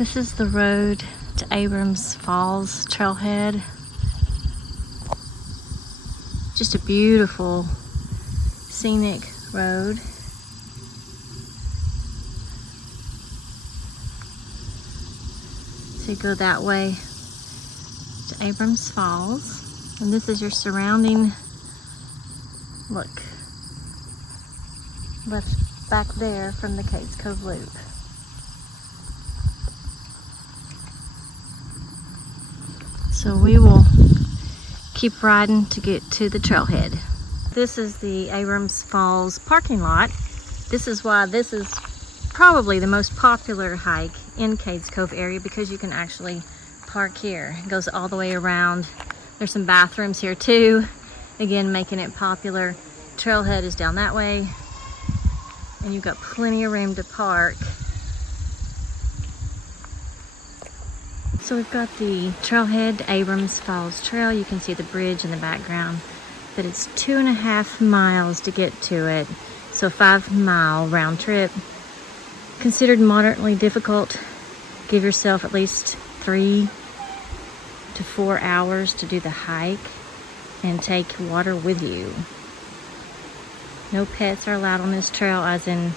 This is the road to Abrams Falls trailhead. Just a beautiful scenic road. So you go that way to Abrams Falls, and this is your surrounding look. Left back there from the Cades Cove loop. So we will keep riding to get to the trailhead. This is the Abrams Falls parking lot. This is why this is probably the most popular hike in Cades Cove area, because you can actually park here. It goes all the way around. There's some bathrooms here too, again making it popular. Trailhead is down that way, and you've got plenty of room to park. So we've got the trailhead to Abrams Falls Trail. You can see the bridge in the background, but it's 2.5 miles to get to it. So 5-mile round trip. Considered moderately difficult. Give yourself at least 3 to 4 hours to do the hike, and take water with you. No pets are allowed on this trail, as in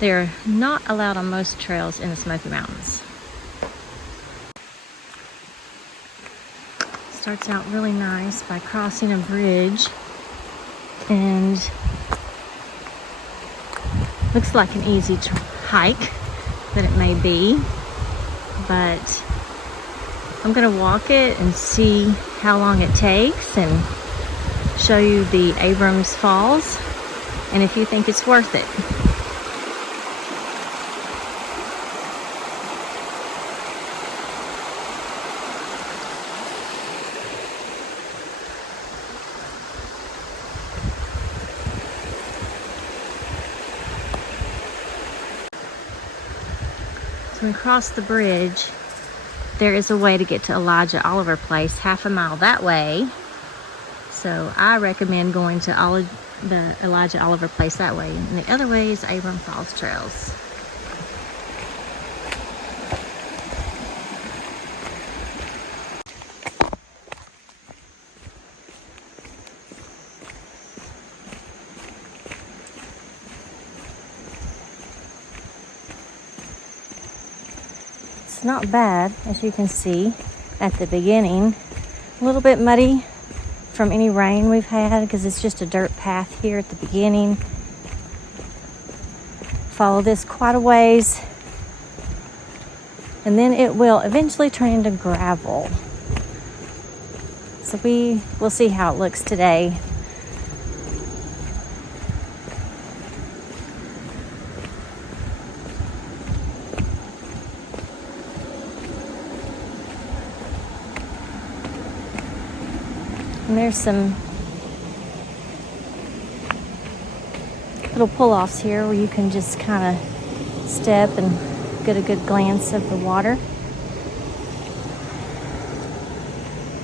they're not allowed on most trails in the Smoky Mountains. Starts out really nice by crossing a bridge, and looks like an easy hike that it may be, but I'm gonna walk it and see how long it takes and show you the Abrams Falls, and if you think it's worth it. So we cross the bridge. There is a way to get to Elijah Oliver Place, 1/2 mile that way. So I recommend going to the Elijah Oliver Place that way. And the other way is Abrams Falls Trails. It's not bad, as you can see at the beginning. A little bit muddy from any rain we've had, because it's just a dirt path here at the beginning. Follow this quite a ways, and then it will eventually turn into gravel. So we'll see how it looks today. And there's some little pull-offs here where you can just kind of step and get a good glance of the water.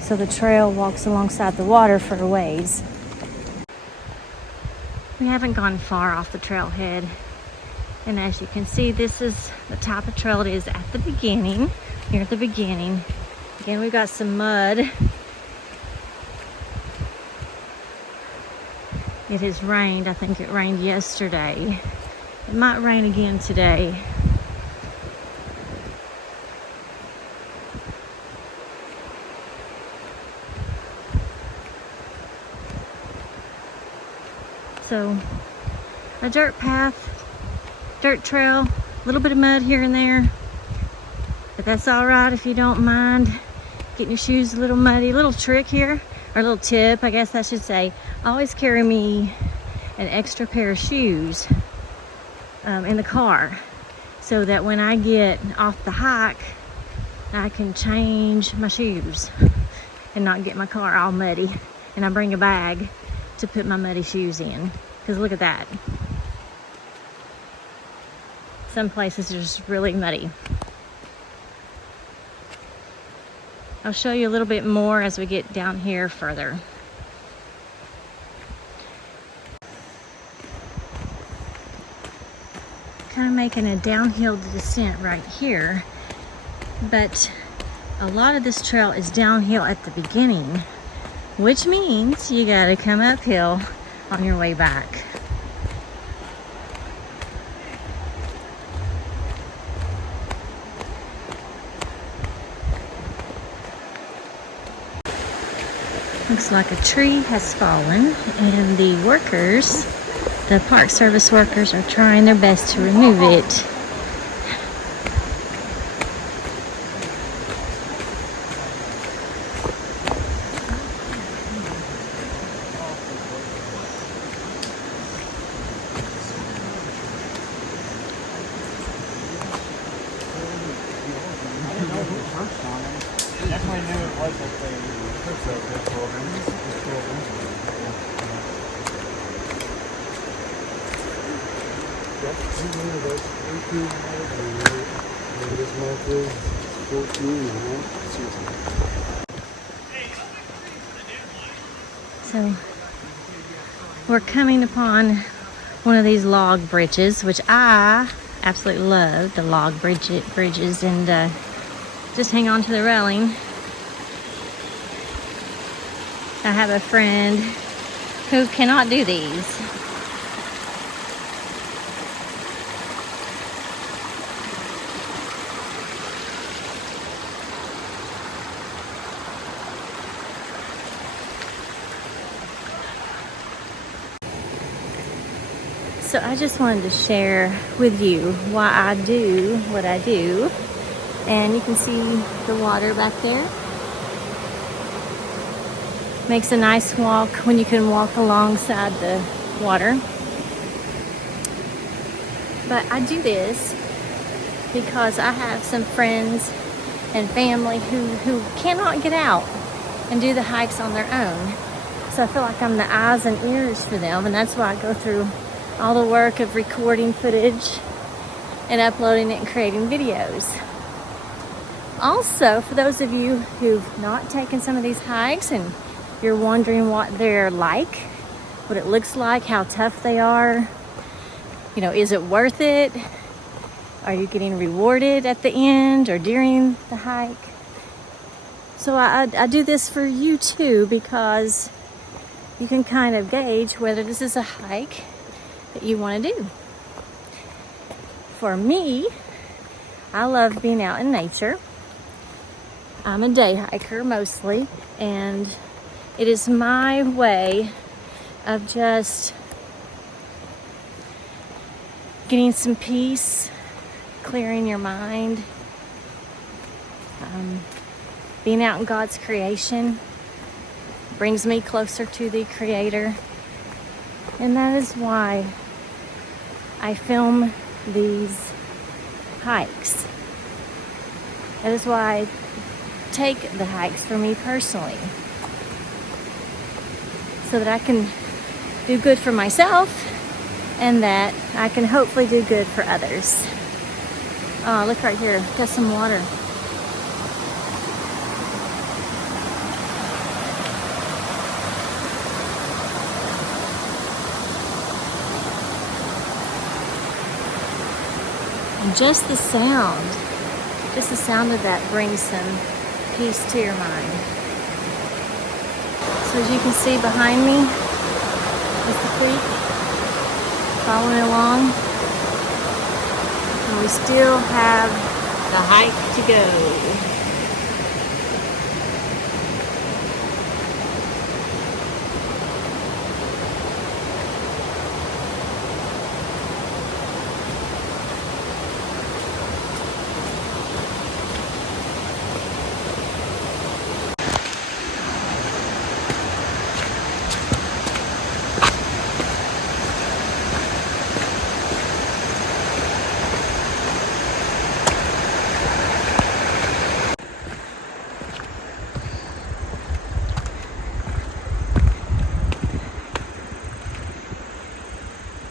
So the trail walks alongside the water for a ways. We haven't gone far off the trailhead, and as you can see, this is the type of trail it is at the beginning. Here at the beginning, again, we've got some mud. It has rained. I think it rained yesterday. It might rain again today. So, a dirt path, dirt trail, a little bit of mud here and there, but that's all right if you don't mind getting your shoes a little muddy. A little trick here, or a little tip, I guess I should say, always carry me an extra pair of shoes in the car, so that when I get off the hike, I can change my shoes and not get my car all muddy. And I bring a bag to put my muddy shoes in, because look at that. Some places are just really muddy. I'll show you a little bit more as we get down here further. Kind of making a downhill descent right here. but a lot of this trail is downhill at the beginning, which means you gotta come uphill on your way back. Looks like a tree has fallen, and the workers, the Park Service workers, are trying their best to remove it. Definitely knew it was a thing. This month is 14, So we're coming upon one of these log bridges, which I absolutely love, the log bridges, and just hang on to the railing. I have a friend who cannot do these. So I just wanted to share with you why I do what I do. And you can see the water back there. Makes a nice walk when you can walk alongside the water. But I do this because I have some friends and family who cannot get out and do the hikes on their own. So I feel like I'm the eyes and ears for them, and that's why I go through all the work of recording footage and uploading it and creating videos. Also, for those of you who've not taken some of these hikes and you're wondering what they're like, what it looks like, how tough they are, you know, is it worth it? Are you getting rewarded at the end or during the hike? So I do this for you too, because you can kind of gauge whether this is a hike that you want to do. For me, I love being out in nature. I'm a day hiker mostly, and it is my way of just getting some peace, clearing your mind, being out in God's creation brings me closer to the Creator. And that is why I film these hikes. That is why I take the hikes for me personally, so that I can do good for myself and that I can hopefully do good for others. Oh, look right here, got some water. And just the sound of that brings some peace to your mind. So as you can see behind me is the creek, following along. And we still have the hike to go.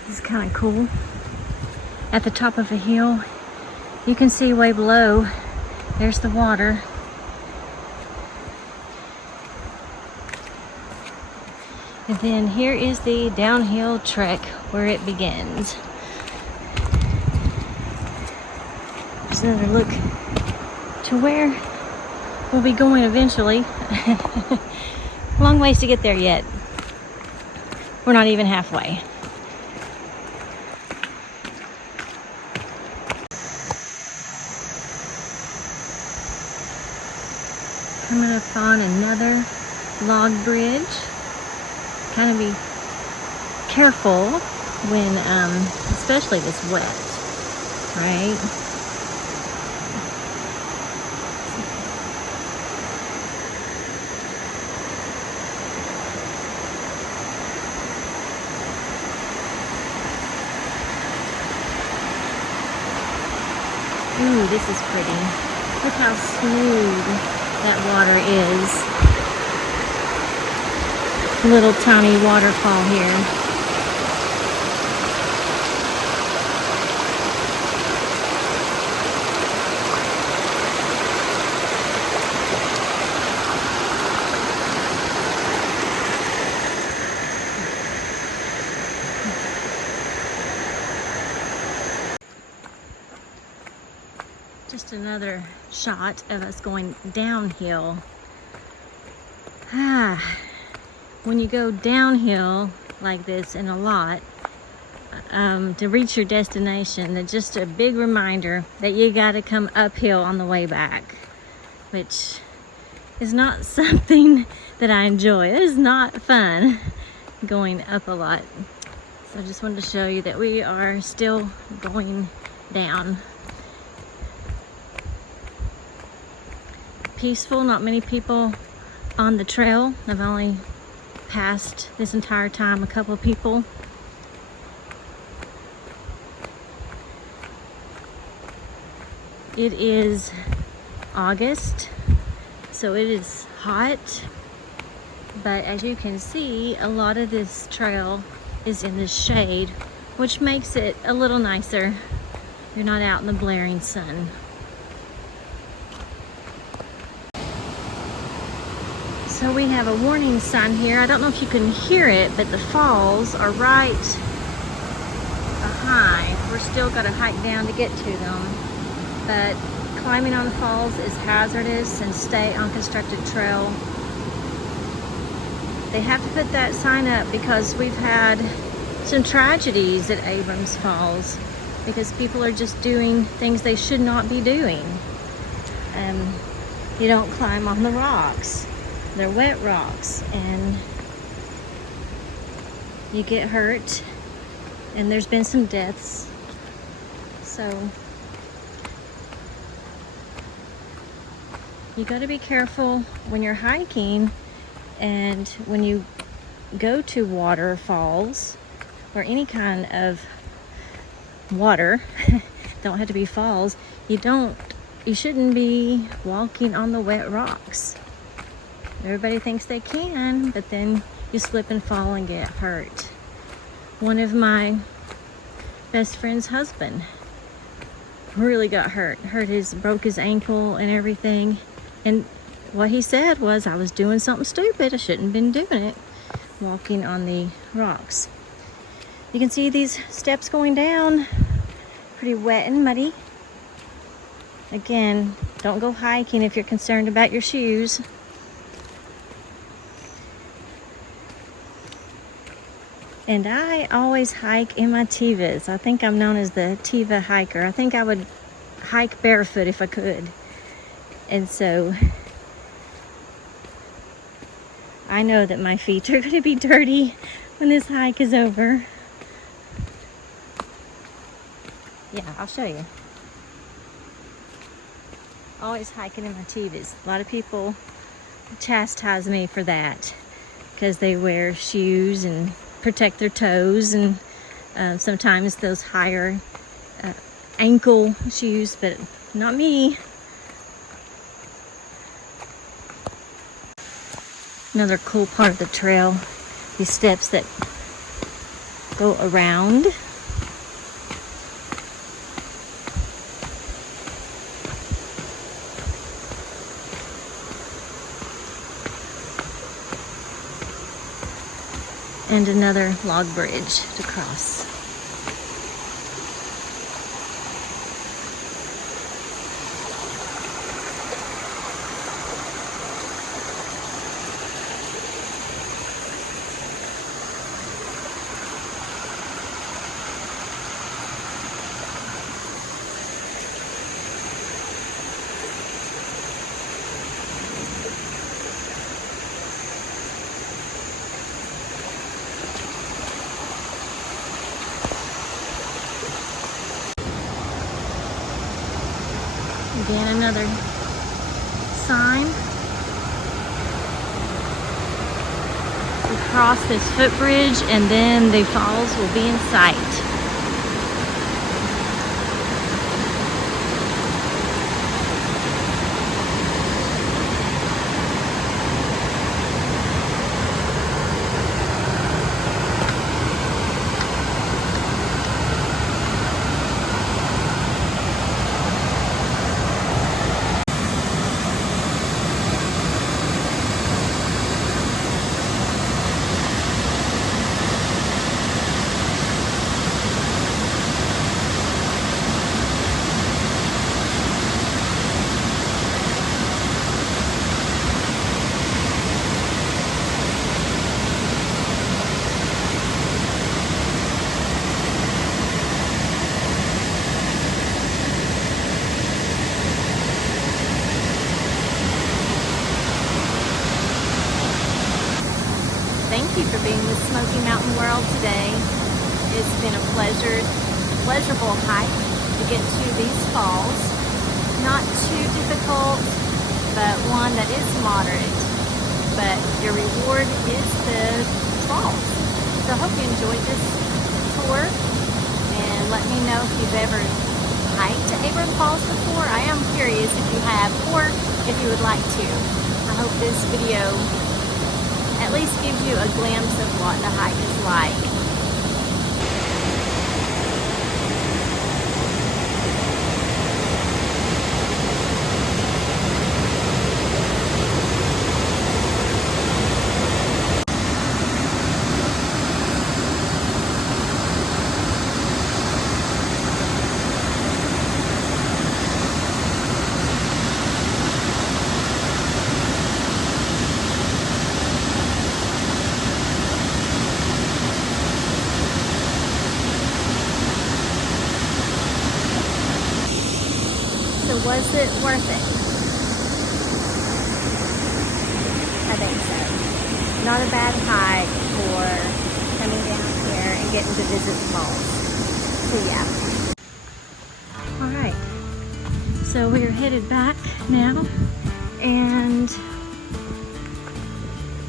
This is kind of cool. At the top of a hill, you can see way below, there's the water. And then here is the downhill trek where it begins. There's another look to where we'll be going eventually. Long ways to get there yet. We're not even halfway. Coming up on another log bridge. Kind of be careful when, especially if it's wet, right? Ooh, this is pretty. Look how smooth that water is. Little tiny waterfall here. Just another shot of us going downhill. When you go downhill like this in a lot, to reach your destination, that's just a big reminder that you got to come uphill on the way back, which is not something that I enjoy. It is not fun going up a lot. So I just wanted to show you that we are still going down. Peaceful, not many people on the trail. I've only passed this entire time a couple of people. It is August, so it is hot, but as you can see, a lot of this trail is in the shade, which makes it a little nicer. You're not out in the blaring sun. So we have a warning sign here. I don't know if you can hear it, but the falls are right behind. We're still got to hike down to get to them. But climbing on the falls is hazardous and stay on constructed trail. They have to put that sign up because we've had some tragedies at Abrams Falls because people are just doing things they should not be doing. You don't climb on the rocks. They're wet rocks and you get hurt, and there's been some deaths. So you got to be careful when you're hiking and when you go to waterfalls or any kind of water. Don't have to be falls. You shouldn't be walking on the wet rocks. Everybody thinks they can, but then you slip and fall and get hurt. One of my best friend's husband really got hurt. Broke his ankle and everything. And what he said was, I was doing something stupid. I shouldn't have been doing it. Walking on the rocks. You can see these steps going down. Pretty wet and muddy. Again, don't go hiking if you're concerned about your shoes. And I always hike in my Tevas. I think I'm known as the Teva hiker. I think I would hike barefoot if I could. And so I know that my feet are going to be dirty when this hike is over. Yeah, I'll show you. Always hiking in my Tevas. A lot of people chastise me for that because they wear shoes and protect their toes, and sometimes those higher ankle shoes, but not me. Another cool part of the trail, these steps that go around. And another log bridge to cross. Again, another sign. We cross this footbridge and then the falls will be in sight. Thank you for being with Smoky Mountain World today. It's been a pleasurable hike to get to these falls. Not too difficult, but one that is moderate. But your reward is the falls. So I hope you enjoyed this tour, and let me know if you've ever hiked to Abrams Falls before. I am curious if you have, or if you would like to. I hope this video at least gives you a glimpse of what the hike is like. So was it worth it? I think so. Not a bad hike for coming down here and getting to visit the falls. So yeah. Alright. So we're headed back now, and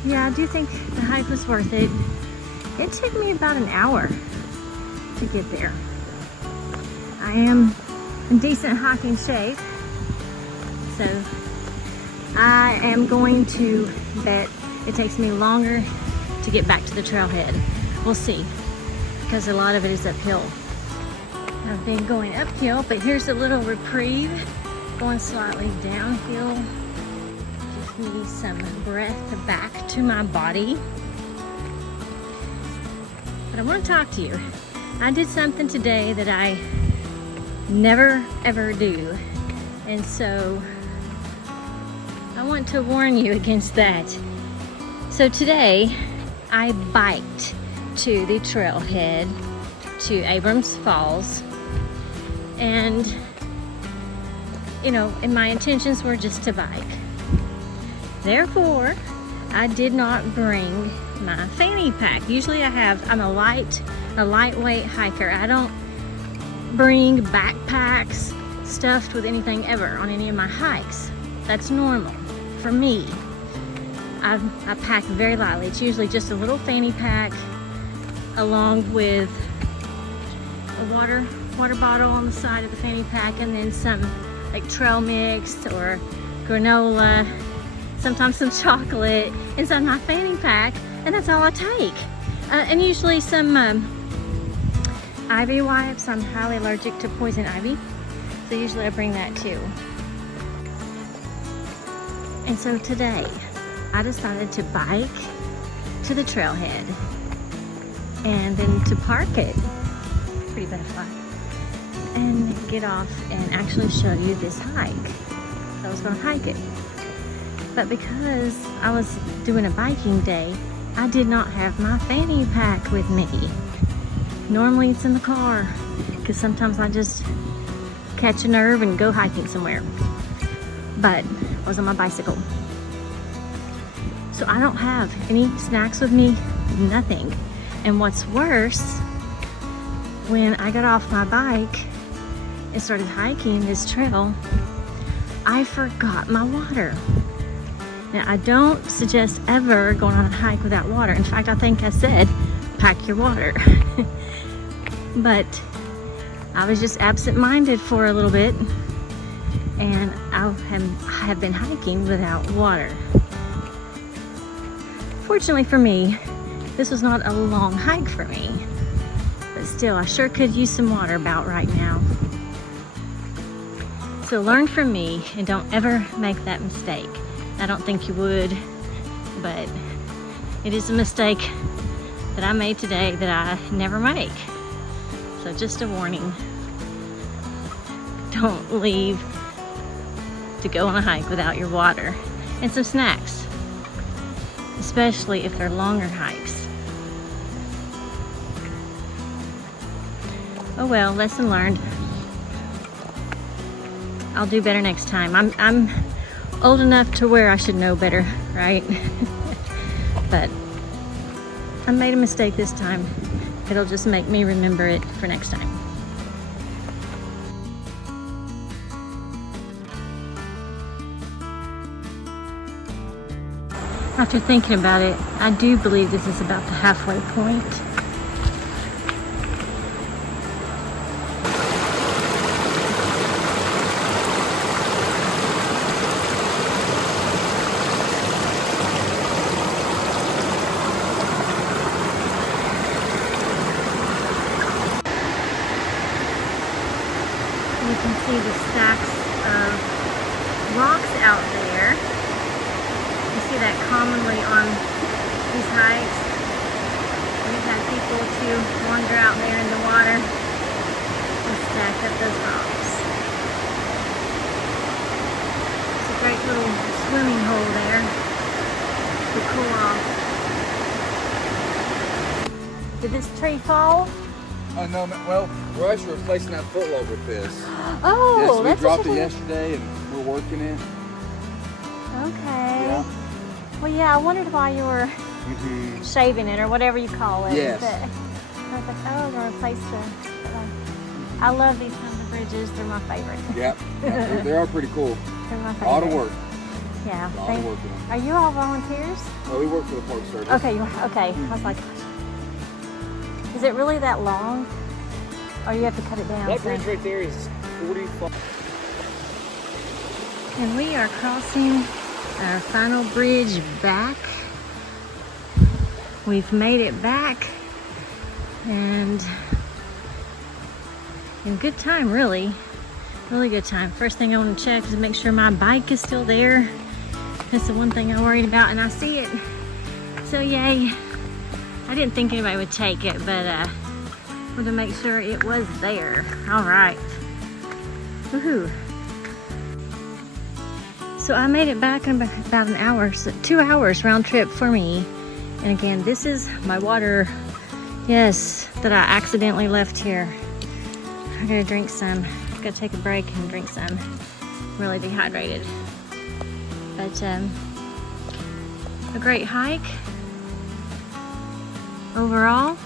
yeah, I do think the hike was worth it. It took me about an hour to get there. I am in decent hiking shape, so I am going to bet it takes me longer to get back to the trailhead. We'll see, because a lot of it is uphill. I've been going uphill, but here's a little reprieve, going slightly downhill. Gives me some breath back to my body. But I want to talk to you. I did something today that I never ever do, and so I want to warn you against that. So today I biked to the trailhead to Abrams Falls, and and my intentions were just to bike. Therefore, I did not bring my fanny pack. Usually I'm a lightweight hiker. I don't bring backpacks stuffed with anything ever on any of my hikes. That's normal for me. I pack very lightly. It's usually just a little fanny pack along with a water bottle on the side of the fanny pack, and then some like trail mix or granola, sometimes some chocolate inside my fanny pack, and that's all I take. And usually some ivy wipes. I'm highly allergic to poison ivy, so usually I bring that too. And so today I decided to bike to the trailhead and then to park it, pretty butterfly, and get off and actually show you this hike. So I was going to hike it, but because I was doing a biking day, I did not have my fanny pack with me. Normally it's in the car, because sometimes I just catch a nerve and go hiking somewhere. But I was on my bicycle, so I don't have any snacks with me, nothing. And what's worse, when I got off my bike and started hiking this trail, I forgot my water. Now, I don't suggest ever going on a hike without water. In fact, I think I said, pack your water. But I was just absent-minded for a little bit, and I have been hiking without water. Fortunately for me, this was not a long hike for me, but still, I sure could use some water about right now. So learn from me and don't ever make that mistake. I don't think you would, but it is a mistake that I made today that I never make. So just a warning. Don't leave to go on a hike without your water and some snacks, especially if they're longer hikes. Oh well, lesson learned. I'll do better next time. I'm old enough to where I should know better, right? But I made a mistake this time. It'll just make me remember it for next time. After thinking about it, I do believe this is about the halfway point. You can see the stacks of rocks out there. You see that commonly on these hikes. We've had people to wander out there in the water and stack up those rocks. It's a great little swimming hole there to cool off. Did this tree fall? Oh no, well, we're actually replacing that footlog with this. Oh, yes, we that's dropped it yesterday and we're working it. Okay. Yeah. Well, yeah, I wondered why you were shaving it or whatever you call it. Yes. But I was like, oh, we're gonna replace the. I love these kinds of bridges. They're my favorite. Yep. They are pretty cool. They're my favorite. A lot of work. Yeah. A lot of work in them. Are you all volunteers? Well, we work for the Park Service. Okay. Okay. I was like, is it really that long? Or you have to cut it down? That bridge right there is 45. And we are crossing our final bridge back. We've made it back, and in good time, really good time. First thing I want to check is make sure my bike is still there. That's the one thing I worried about, and I see it. So yay. I didn't think anybody would take it, but wanted to make sure it was there. All right. Woohoo. So I made it back in about an hour, so 2 hours round trip for me. And again, this is my water, yes, that I accidentally left here. I gotta drink some. Gotta take a break and drink some. I'm really dehydrated. But a great hike. Overall,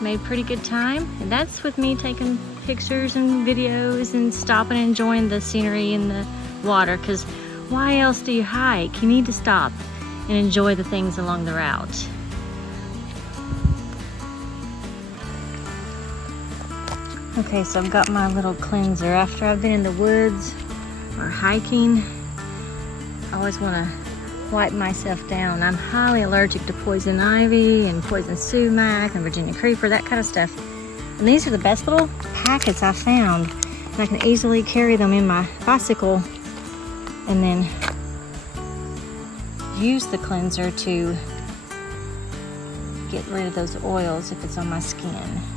made pretty good time. And that's with me taking pictures and videos and stopping and enjoying the scenery and the water, because why else do you hike? You need to stop and enjoy the things along the route. Okay, so I've got my little cleanser. After I've been in the woods or hiking, I always want to wipe myself down. I'm highly allergic to poison ivy and poison sumac and Virginia creeper, that kind of stuff. And these are the best little packets I found. And I can easily carry them in my bicycle and then use the cleanser to get rid of those oils if it's on my skin.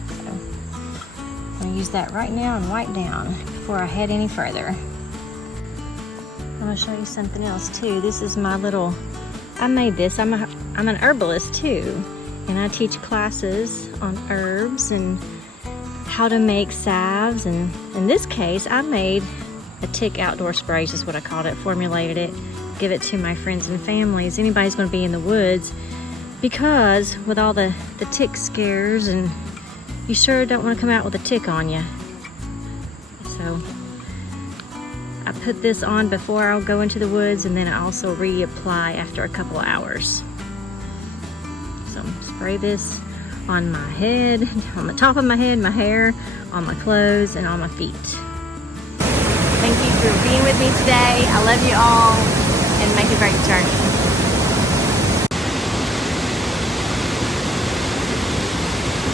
So I'm gonna use that right now and wipe down before I head any further. I'm gonna show you something else too. This is my little, I made this. I'm an herbalist too, and I teach classes on herbs and how to make salves. And in this case, I made a tick outdoor sprays is what I called it, formulated it, give it to my friends and families. Anybody's gonna be in the woods, because with all the tick scares, and you sure don't wanna come out with a tick on you. So I put this on before I'll go into the woods, and then I also reapply after a couple of hours. So spray this on my head, on the top of my head, my hair, on my clothes, and on my feet. Thank you for being with me today. I love you all, and make a great journey.